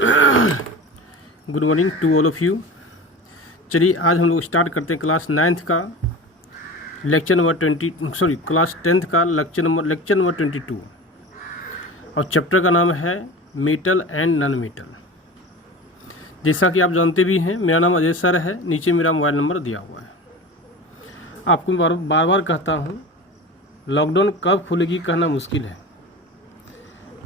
Good morning to all of you. चलिए आज हम लोग स्टार्ट करते हैं क्लास 9th का लेक्चर नंबर क्लास 10th का लेक्चर नंबर 22 और चैप्टर का नाम है मेटल एंड नॉन मेटल। जैसा कि आप जानते भी हैं, मेरा नाम अजय सर है, नीचे मेरा मोबाइल नंबर दिया हुआ है। आपको बार बार कहता हूँ, लॉकडाउन कब खुलेगी कहना मुश्किल है,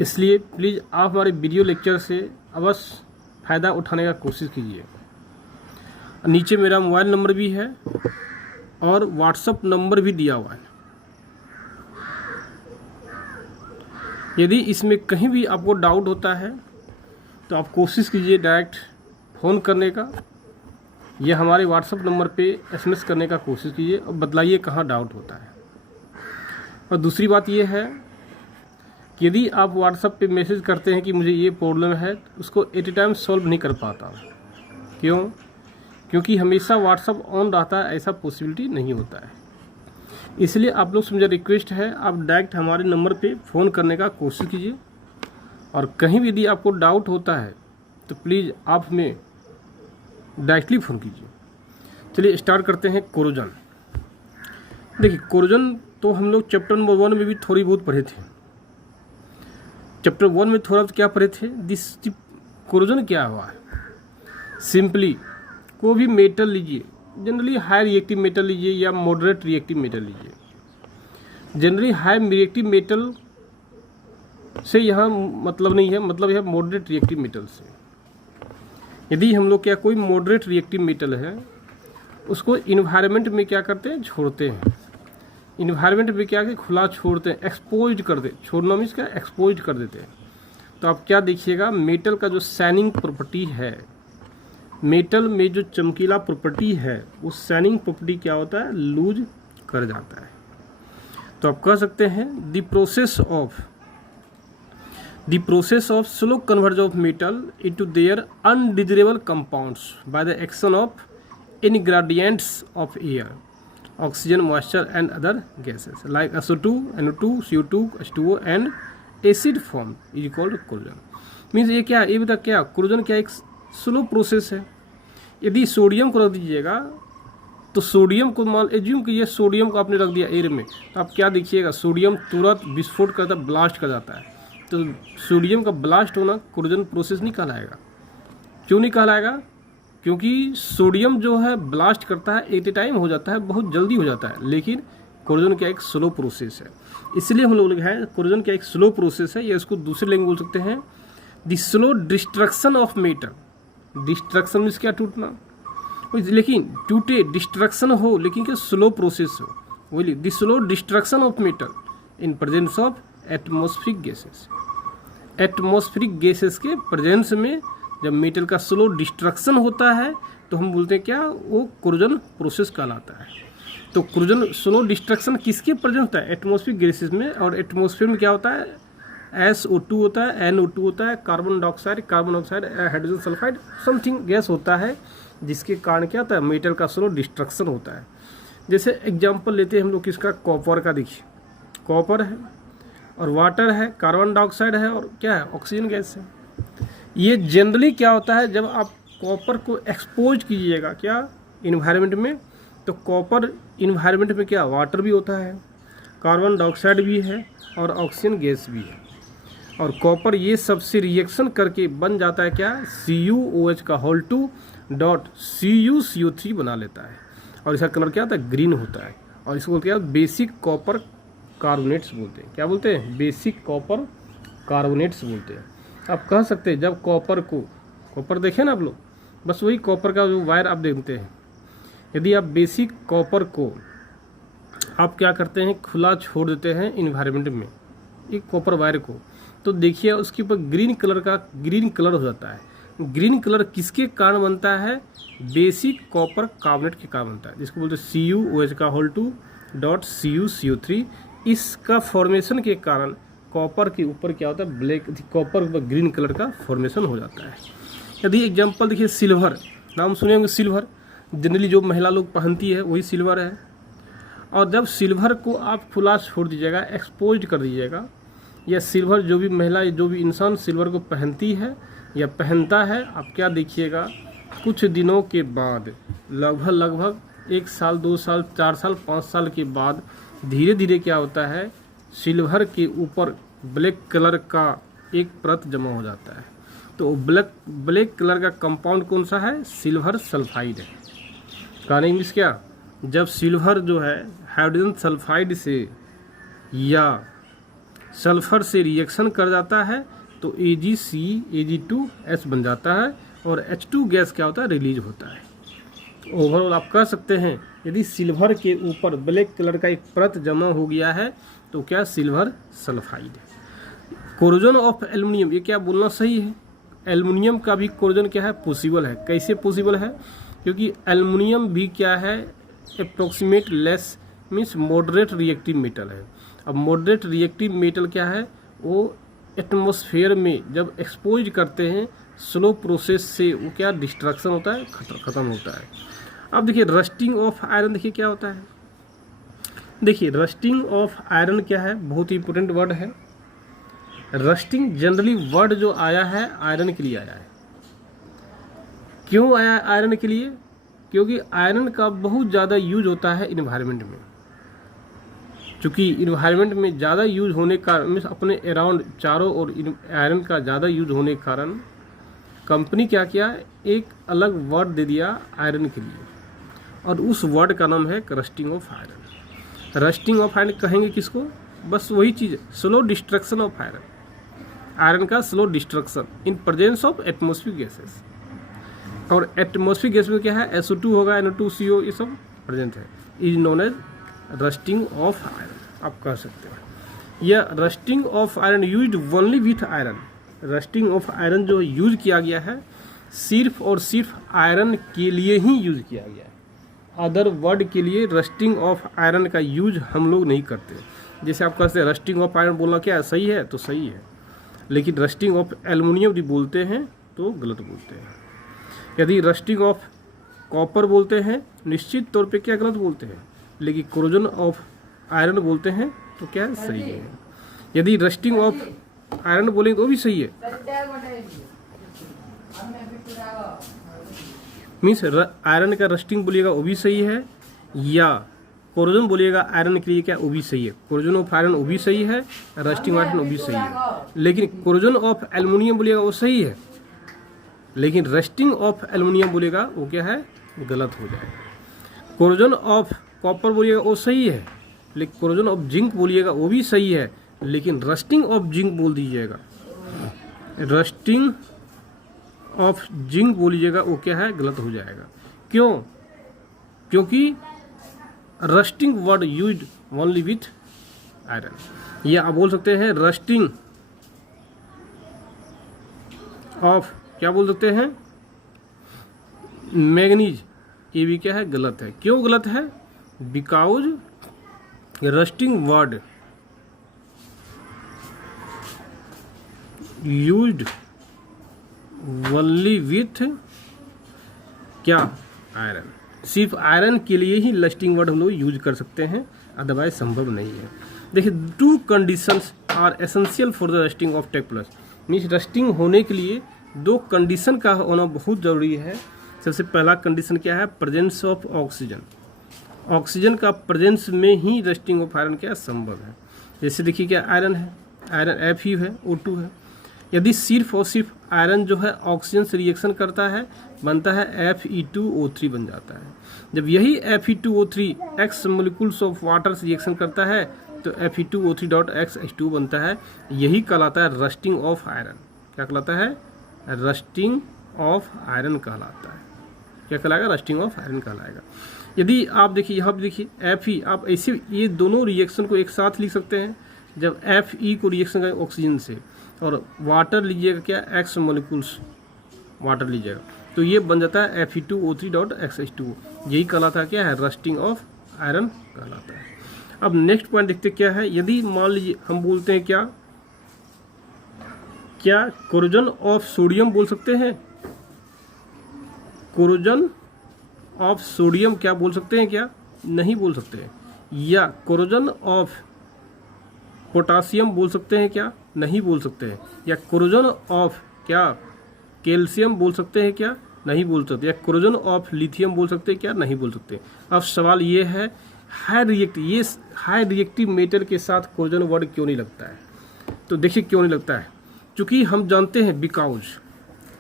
इसलिए प्लीज़ आप हमारे वीडियो लेक्चर से अवश्य फ़ायदा उठाने का कोशिश कीजिए। नीचे मेरा मोबाइल नंबर भी है और व्हाट्सएप नंबर भी दिया हुआ है। यदि इसमें कहीं भी आपको डाउट होता है तो आप कोशिश कीजिए डायरेक्ट फ़ोन करने का या हमारे व्हाट्सएप नंबर पे एसएमएस करने का कोशिश कीजिए और बतलाइए कहाँ डाउट होता है। और दूसरी बात ये है कि यदि आप व्हाट्सएप पे मैसेज करते हैं कि मुझे ये प्रॉब्लम है, उसको एट ए टाइम सॉल्व नहीं कर पाता। क्यों? क्योंकि हमेशा व्हाट्सएप ऑन रहता है, ऐसा पॉसिबिलिटी नहीं होता है। इसलिए आप लोग से मुझे रिक्वेस्ट है, आप डायरेक्ट हमारे नंबर पे फ़ोन करने का कोशिश कीजिए। और कहीं भी यदि आपको डाउट होता है तो प्लीज़ आप हमें डायरेक्टली फ़ोन कीजिए। चलिए स्टार्ट करते हैं। कोरोजन। देखिए, कोरोजन तो हम लोग चैप्टर नंबर 1 में भी थोड़ी बहुत पढ़े थे। चैप्टर 1 में थोड़ा क्या पढ़े थे, कोरोजन क्या हुआ है। सिंपली कोई भी मेटल लीजिए, जनरली हाई रिएक्टिव मेटल लीजिए या मॉडरेट रिएक्टिव मेटल लीजिए। जनरली हाई रिएक्टिव मेटल से यहाँ मतलब नहीं है, मतलब यह मॉडरेट रिएक्टिव मेटल से। यदि हम लोग क्या कोई मॉडरेट रिएक्टिव मेटल है, उसको इन्वायरमेंट में क्या करते हैं, छोड़ते हैं। इन्वायरमेंट में क्या कि खुला छोड़ते हैं, एक्सपोज कर दे, छोड़ना मीन्स क्या, एक्सपोज कर देते हैं। तो आप क्या देखिएगा, मेटल का जो शाइनिंग प्रॉपर्टी है, मेटल में जो चमकीला प्रॉपर्टी है, उस शाइनिंग प्रॉपर्टी क्या होता है, लूज कर जाता है। तो आप कह सकते हैं the process of slow conversion of metal into their undesirable compounds by the action of ingredients of air, oxygen, moisture and other gases like SO2, NO2, CO2, H2O and acid form is called corrosion। Means ये क्या, ये बता क्या corrosion क्या एक slow process है। यदि sodium को रख दीजिएगा तो सोडियम को मान एज्यूम कीजिए, सोडियम को आपने रख दिया एयर में, तो आप क्या देखिएगा, सोडियम तुरंत विस्फोट करता है, ब्लास्ट कर जाता है। तो सोडियम का ब्लास्ट होना corrosion प्रोसेस नहीं कहलाएगा। क्यों नहीं कहलाएगा? क्योंकि सोडियम जो है ब्लास्ट करता है, एट ए टाइम हो जाता है, बहुत जल्दी हो जाता है, लेकिन कोरोजन क्या एक स्लो प्रोसेस है। इसलिए हम लोग हैं कोरोजन क्या एक स्लो प्रोसेस है, या इसको दूसरे लैंग्वेज बोल सकते हैं the slow destruction of metal. Destruction means क्या, टूटना, लेकिन टूटे डिस्ट्रक्शन हो, लेकिन क्या स्लो प्रोसेस हो, वही the slow destruction of metal in presence of atmospheric gases. Atmospheric gases के प्रेजेंस में जब मेटल का स्लो डिस्ट्रक्शन होता है तो हम बोलते हैं क्या, वो कोरोजन प्रोसेस कहलाता है। तो कोरोजन स्लो डिस्ट्रक्शन किसके प्रेजेंस होता है, एटमॉस्फेरिक गैसेस में। और एटमॉस्फेयर में क्या होता है, SO2 होता है, NO2 होता है, carbon dioxide, hydrogen sulphide, something gas होता है, जिसके कारण क्या होता है, मेटल का स्लो डिस्ट्रक्शन होता है। जैसे एग्जाम्पल लेते हैं हम लोग किसका, कॉपर का। देखिए, कॉपर है और वाटर है, कार्बन डाइऑक्साइड है और क्या है, ऑक्सीजन गैस है। ये जनरली क्या होता है, जब आप कॉपर को एक्सपोज कीजिएगा क्या इन्वायरमेंट में, तो कॉपर इन्वायरमेंट में क्या, वाटर भी होता है, कार्बन डाइऑक्साइड भी है और ऑक्सीजन गैस भी है। और कॉपर ये सबसे रिएक्शन करके बन जाता है क्या, CuOH का होल 2 डॉट CuCO3 बना लेता है। और इसका कलर क्या होता है, ग्रीन होता है। और इसको बोलते हैं बेसिक कॉपर कार्बोनेट्स बोलते हैं। क्या बोलते हैं, बेसिक कॉपर कार्बोनेट्स बोलते हैं। आप कह सकते हैं जब कॉपर देखें ना आप लोग, बस वही कॉपर का जो वायर आप देखते हैं, यदि आप बेसिक कॉपर को आप क्या करते हैं, खुला छोड़ देते हैं इन्वायरमेंट में, एक कॉपर वायर को, तो देखिए उसके ऊपर ग्रीन कलर हो जाता है। ग्रीन कलर किसके कारण बनता है, बेसिक कॉपर कार्बोनेट के कारण बनता है, जिसको बोलते हैं CuOH का होल 2 डॉट CuCO3। इसका फॉर्मेशन के कारण कॉपर के ऊपर क्या होता है, ब्लैक, कॉपर पर ग्रीन कलर का फॉर्मेशन हो जाता है। यदि एग्जांपल देखिए, सिल्वर, नाम सुने होंगे सिल्वर, जनरली जो महिला लोग पहनती है वही सिल्वर है। और जब सिल्वर को आप खुला छोड़ दीजिएगा, एक्सपोज कर दीजिएगा, या सिल्वर जो भी महिला, जो भी इंसान सिल्वर को पहनती है, या पहनता है, आप क्या देखिएगा कुछ दिनों के बाद लगभग 1 साल 2 साल 4 साल 5 साल के बाद धीरे धीरे क्या होता है, सिल्वर के ऊपर ब्लैक कलर का एक परत जमा हो जाता है। तो ब्लैक कलर का कंपाउंड कौन सा है, सिल्वर सल्फाइड है। कहने मीन्स क्या, जब सिल्वर जो है हाइड्रोजन सल्फाइड से या सल्फर से रिएक्शन कर जाता है तो Ag2S बन जाता है और H2 गैस क्या होता है, रिलीज होता है। ओवरऑल आप कह सकते हैं यदि सिल्वर के ऊपर ब्लैक कलर का एक परत जमा हो गया है तो क्या, सिल्वर सल्फाइड है। कोरोजन ऑफ एल्युमिनियम, ये क्या बोलना सही है, एल्युमिनियम का भी कोरोजन क्या है, पॉसिबल है। कैसे पॉसिबल है, क्योंकि एल्युमिनियम भी क्या है, approximate less means moderate reactive metal है। अब मॉडरेट रिएक्टिव मेटल क्या है, वो एटमॉस्फेयर में जब एक्सपोज करते हैं स्लो प्रोसेस से वो क्या डिस्ट्रक्शन होता है, ख़त्म होता है। अब देखिए रस्टिंग ऑफ आयरन, देखिए क्या होता है, देखिए रस्टिंग ऑफ आयरन क्या है, बहुत ही इंपॉर्टेंट वर्ड है। रस्टिंग जनरली वर्ड जो आया है आयरन के लिए आया है। क्यों आया आयरन के लिए, क्योंकि आयरन का बहुत ज़्यादा यूज होता है इन्वायरमेंट में। चूँकि इन्वायरमेंट में ज़्यादा यूज होने का मीन्स अपने अराउंड चारों ओर आयरन का ज़्यादा यूज होने के कारण कंपनी क्या किया, एक अलग वर्ड दे दिया आयरन के लिए, और उस वर्ड का नाम है rusting of iron. Rusting of iron कहेंगे किसको, बस वही चीज़, slow destruction of iron, iron का slow destruction in presence of atmospheric gases. और एटमॉस्फेरिक गैस में क्या है, SO2 होगा, NO2CO, ये सब प्रेजेंट है, is known as rusting of iron आप कह सकते हैं। यह rusting of iron used only with iron, rusting of iron जो यूज किया गया है सिर्फ और सिर्फ आयरन के लिए ही यूज किया गया है। अदर वर्ड के लिए रस्टिंग ऑफ आयरन का यूज हम लोग नहीं करते। जैसे आप कहते हैं रस्टिंग ऑफ आयरन बोलना क्या है, सही है तो सही है, लेकिन रस्टिंग ऑफ एल्युमिनियम भी बोलते हैं तो गलत बोलते हैं। यदि रस्टिंग ऑफ कॉपर बोलते हैं निश्चित तौर पे क्या गलत बोलते हैं, लेकिन कोरोजन ऑफ आयरन बोलते हैं तो क्या सही है। यदि रस्टिंग ऑफ आयरन बोलेंगे तो भी सही है, मीन्स आयरन का रस्टिंग बोलिएगा वो भी सही है, या कोरोजन बोलिएगा आयरन के लिए क्या वो भी सही है। कोरोजन ऑफ आयरन वो भी सही है, रस्टिंग आयरन वो भी सही है, लेकिन कोरोजन ऑफ एल्युमिनियम बोलिएगा वो सही है, लेकिन रस्टिंग ऑफ एल्युमिनियम बोलेगा वो क्या है, गलत हो जाएगा। कोरोजन ऑफ कॉपर बोलिएगा वो सही है, लेकिन कोरोजन ऑफ जिंक बोलिएगा वो भी सही है, लेकिन रस्टिंग ऑफ जिंक बोल दीजिएगा, रस्टिंग ऑफ जिंक बोलिएगा वो क्या है, गलत हो जाएगा। क्यों, क्योंकि rusting word used only with iron. या आप बोल सकते हैं रस्टिंग ऑफ क्या बोल सकते हैं, मैग्नीज, ये भी क्या है, गलत है। क्यों गलत है, because rusting word used only with क्या, आयरन। सिर्फ आयरन के लिए ही रस्टिंग वर्ड हम लोग यूज कर सकते हैं, अदरवाइज संभव नहीं है। देखिए 2 conditions are essential for the rusting of take plus, means rusting होने के लिए 2 कंडीशन का होना बहुत ज़रूरी है। सबसे पहला कंडीशन क्या है, प्रेजेंस ऑफ ऑक्सीजन। ऑक्सीजन का प्रेजेंस में ही रस्टिंग ऑफ आयरन क्या संभव है। जैसे देखिए क्या आयरन है, आयरन Fe है, O2 है। यदि सिर्फ और सिर्फ आयरन जो है ऑक्सीजन से रिएक्शन करता है, बनता है Fe2O3 बन जाता है। जब यही Fe2O3 X molecules of water से रिएक्शन करता है तो Fe2O3.X बनता है। यही कहलाता है रस्टिंग ऑफ आयरन। क्या कहलाता है, रस्टिंग ऑफ आयरन कहलाता है। क्या कहलाएगा, रस्टिंग ऑफ आयरन कहलाएगा। यदि आप देखिए यहाँ पे देखिए Fe, आप ऐसे ये दोनों रिएक्शन को एक साथ लिख सकते हैं। जब Fe को रिएक्शन करें ऑक्सीजन से और वाटर लीजिएगा क्या, X मोलिक्यूल्स वाटर लीजिएगा, तो ये बन जाता है Fe2O3.X यही कहलाता है क्या है, रस्टिंग ऑफ आयरन कहलाता है। अब नेक्स्ट पॉइंट देखते क्या है। यदि मान लीजिए हम बोलते हैं क्या, क्या कोरोजन ऑफ सोडियम बोल सकते हैं, कोरोजन ऑफ सोडियम क्या बोल सकते हैं, क्या नहीं बोल सकते हैं। या कोरोजन ऑफ पोटासियम बोल सकते हैं, क्या नहीं बोल सकते हैं। या कोरोजन ऑफ क्या कैल्शियम बोल सकते हैं क्या? नहीं बोल सकते। या कोरोजन ऑफ लिथियम बोल सकते हैं क्या? नहीं बोल सकते। अब सवाल ये है हाई रिएक्टिव मेटल के साथ कोरोजन वर्ड क्यों नहीं लगता है? तो देखिए क्यों नहीं लगता है, क्योंकि हम जानते हैं बिकॉज।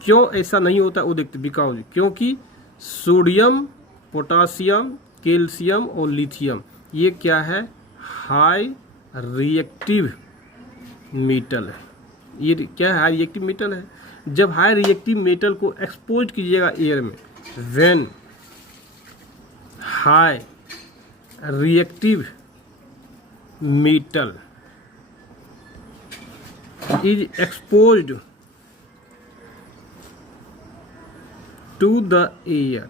क्यों ऐसा नहीं होता वो देखते, बिकॉज क्योंकि सोडियम, पोटासियम, कैल्शियम और लिथियम ये क्या है? हाई रिएक्टिव मेटल है। ये क्या है? हाई रिएक्टिव मेटल है। जब हाई रिएक्टिव मेटल को एक्सपोज कीजिएगा एयर में, when high reactive metal is exposed to the air,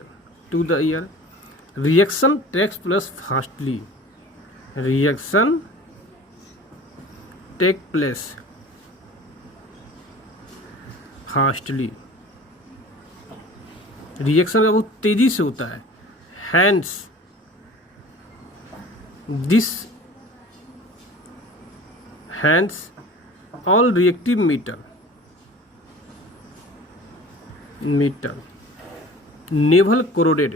reaction takes place fastly. Reaction take place fastly. Reaction बहुत तेजी से होता है। Hence all reactive metal never corroded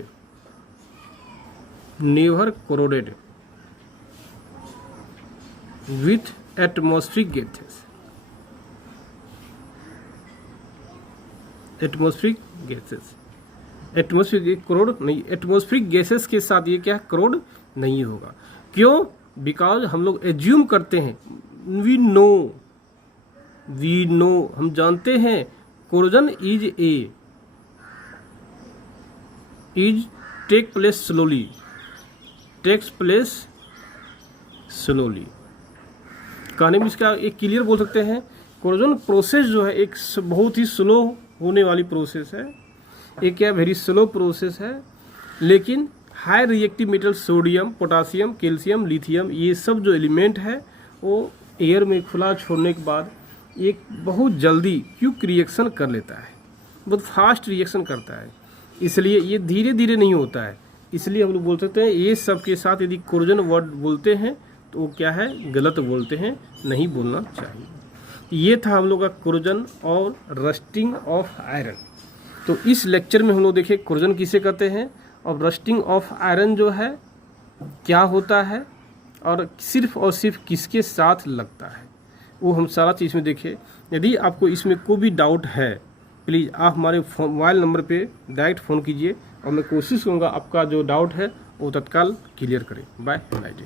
with atmospheric gases। Atmospheric gases के साथ ये क्या करोड नहीं होगा। क्यों? बिकॉज हम लोग एज्यूम करते हैं, वी नो हम जानते हैं कोरोजन टेक्स प्लेस स्लोली। कहने में इसका एक क्लियर बोल सकते हैं, कोरोजन प्रोसेस जो है एक बहुत ही स्लो होने वाली प्रोसेस है। एक क्या वेरी स्लो प्रोसेस है, लेकिन high reactive metal sodium, potassium, calcium, lithium ये सब जो एलिमेंट है वो एयर में खुला छोड़ने के बाद एक बहुत जल्दी क्विक रिएक्शन कर लेता है, बहुत फास्ट रिएक्शन करता है। इसलिए ये धीरे धीरे नहीं होता है। इसलिए हम लोग बोल सकते हैं ये सब के साथ यदि कोरोजन वर्ड बोलते हैं तो वो क्या है? गलत बोलते हैं, नहीं बोलना चाहिए। ये था हम लोग का कोरोजन और रस्टिंग ऑफ आयरन। तो इस लेक्चर में हम लोग देखे कोरोजन किसे कहते हैं और रस्टिंग ऑफ आयरन जो है क्या होता है और सिर्फ किसके साथ लगता है, वो हम सारा चीज़ में देखे। यदि आपको इसमें कोई भी डाउट है प्लीज़ आप हमारे मोबाइल नंबर पे डायरेक्ट फ़ोन कीजिए और मैं कोशिश करूँगा आपका जो डाउट है वो तत्काल क्लियर करें। Bye, good night.